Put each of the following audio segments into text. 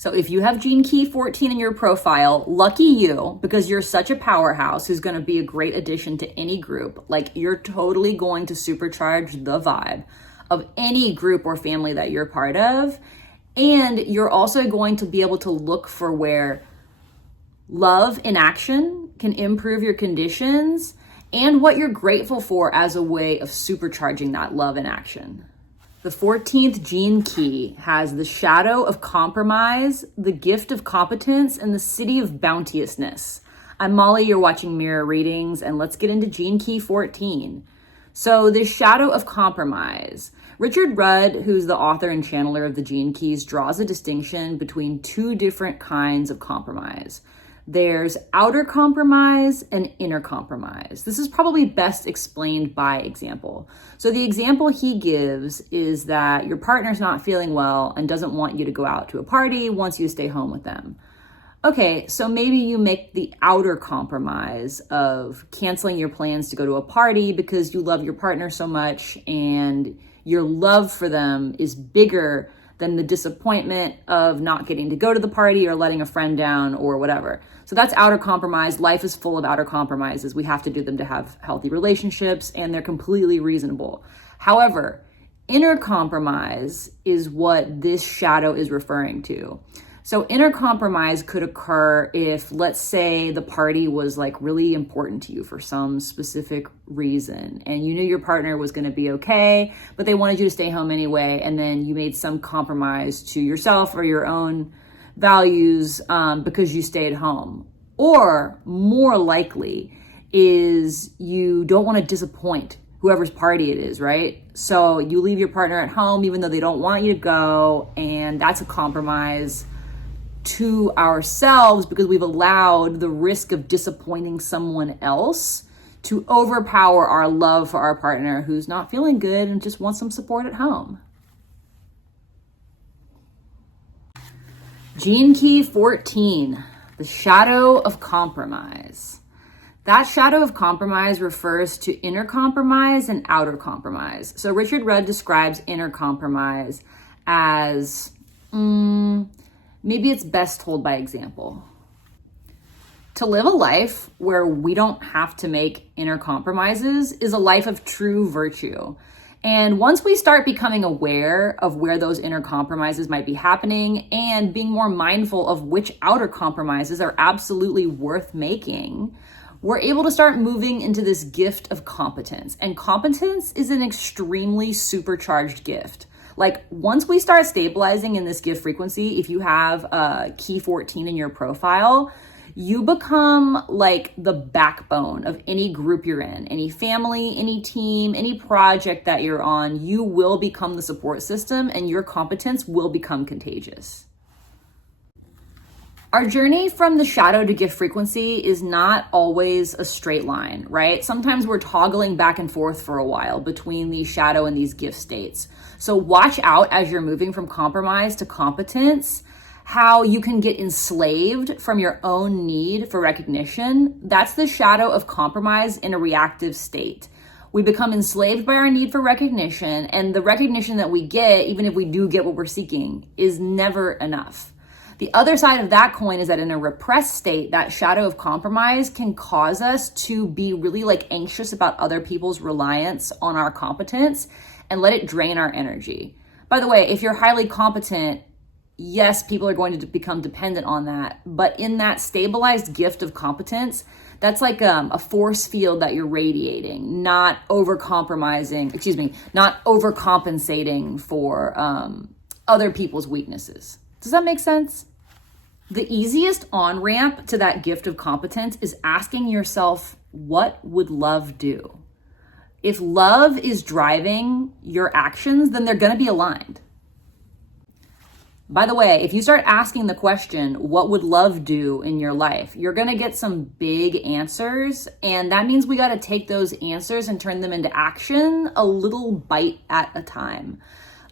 So if you have gene key 14 in your profile, lucky you, because you're such a powerhouse who's going to be a great addition to any group. Like, you're totally going to supercharge the vibe of any group or family that you're part of. And you're also going to be able to look for where love in action can improve your conditions and what you're grateful for as a way of supercharging that love in action. The 14th gene key has the shadow of compromise, the gift of competence, and the city of bounteousness. I'm Molly, you're watching Mirror Readings, and let's get into gene key 14. So the shadow of compromise. Richard Rudd, who's the author and channeler of the gene keys, draws a distinction between two different kinds of compromise. There's outer compromise and inner compromise. This is probably best explained by example. So the example he gives is that your partner's not feeling well and doesn't want you to go out to a party, wants you to stay home with them. Okay, so maybe you make the outer compromise of canceling your plans to go to a party because you love your partner so much and your love for them is bigger than the disappointment of not getting to go to the party or letting a friend down or whatever. So that's outer compromise. Life is full of outer compromises. We have to do them to have healthy relationships, and they're completely reasonable. However, inner compromise is what this shadow is referring to. So inner compromise could occur if, let's say, the party was like really important to you for some specific reason, and you knew your partner was going to be okay, but they wanted you to stay home anyway, and then you made some compromise to yourself or your own values because you stayed home. Or more likely is you don't want to disappoint whoever's party it is, right? So you leave your partner at home even though they don't want you to go, and that's a compromise to ourselves because we've allowed the risk of disappointing someone else to overpower our love for our partner who's not feeling good and just wants some support at home. Gene key 14, the shadow of compromise. That shadow of compromise refers to inner compromise and outer compromise. So Richard Rudd describes inner compromise as, maybe it's best told by example. To live a life where we don't have to make inner compromises is a life of true virtue. And once we start becoming aware of where those inner compromises might be happening and being more mindful of which outer compromises are absolutely worth making, we're able to start moving into this gift of competence. And competence is an extremely supercharged gift. Like, once we start stabilizing in this gift frequency, if you have key 14 in your profile, you become like the backbone of any group you're in, any family, any team, any project that you're on. You will become the support system and your competence will become contagious. Our journey from the shadow to gift frequency is not always a straight line, right? Sometimes we're toggling back and forth for a while between these shadow and these gift states. So watch out as you're moving from compromise to competence, how you can get enslaved from your own need for recognition. That's the shadow of compromise in a reactive state. We become enslaved by our need for recognition, and the recognition that we get, even if we do get what we're seeking, is never enough. The other side of that coin is that in a repressed state, that shadow of compromise can cause us to be really like anxious about other people's reliance on our competence and let it drain our energy. By the way, if you're highly competent, yes, people are going to become dependent on that. But in that stabilized gift of competence, that's like a force field that you're radiating, not overcompensating for other people's weaknesses. Does that make sense? The easiest on-ramp to that gift of competence is asking yourself, what would love do? If love is driving your actions, then they're going to be aligned. By the way, if you start asking the question, what would love do in your life? You're going to get some big answers. And that means we got to take those answers and turn them into action a little bite at a time.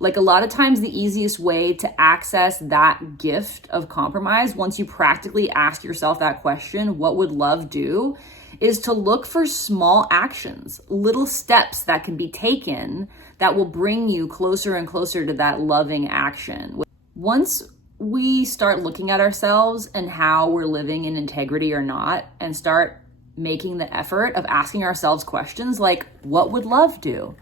Like, a lot of times the easiest way to access that gift of compromise, once you practically ask yourself that question, what would love do, is to look for small actions, little steps that can be taken that will bring you closer and closer to that loving action. Once we start looking at ourselves and how we're living in integrity or not, and start making the effort of asking ourselves questions like, what would love do?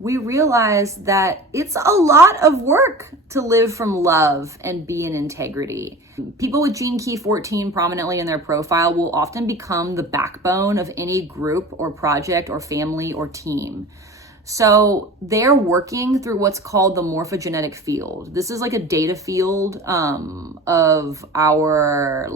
We realize that it's a lot of work to live from love and be in integrity. People with gene key 14 prominently in their profile will often become the backbone of any group or project or family or team. So they're working through what's called the morphogenetic field. This is like a data field of our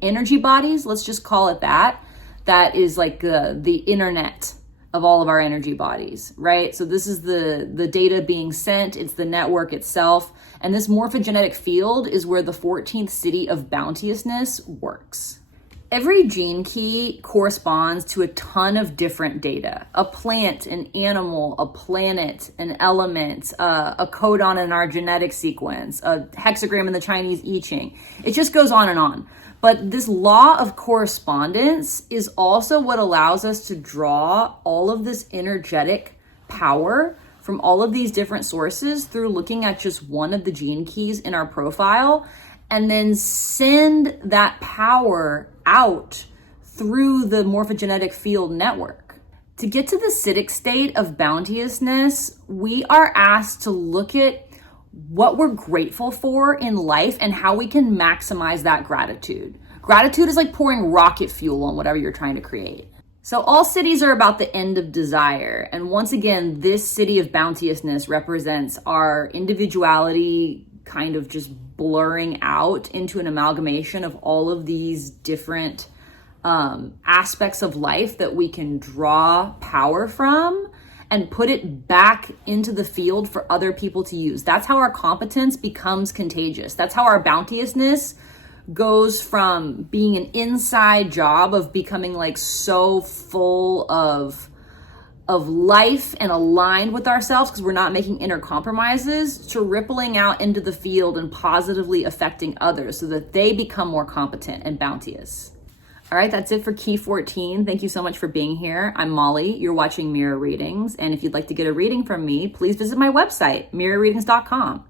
energy bodies. Let's just call it that. That is like the internet of all of our energy bodies, right? So this is the data being sent. It's the network itself. And this morphogenetic field is where the 14th city of bounteousness works. Every gene key corresponds to a ton of different data: a plant, an animal, a planet, an element, a codon in our genetic sequence, a hexagram in the Chinese I Ching. It just goes on and on. But this law of correspondence is also what allows us to draw all of this energetic power from all of these different sources through looking at just one of the gene keys in our profile, and then send that power out through the morphogenetic field network. To get to the citic state of bounteousness, we are asked to look at what we're grateful for in life and how we can maximize that gratitude. Gratitude is like pouring rocket fuel on whatever you're trying to create. So all cities are about the end of desire. And once again, this city of bounteousness represents our individuality kind of just blurring out into an amalgamation of all of these different aspects of life that we can draw power from and put it back into the field for other people to use. That's how our competence becomes contagious. That's how our bounteousness goes from being an inside job of becoming like so full of life and aligned with ourselves because we're not making inner compromises, to rippling out into the field and positively affecting others so that they become more competent and bounteous. All right, that's it for Key 14. Thank you so much for being here. I'm Molly. You're watching Mirror Readings. And if you'd like to get a reading from me, please visit my website, mirrorreadings.com.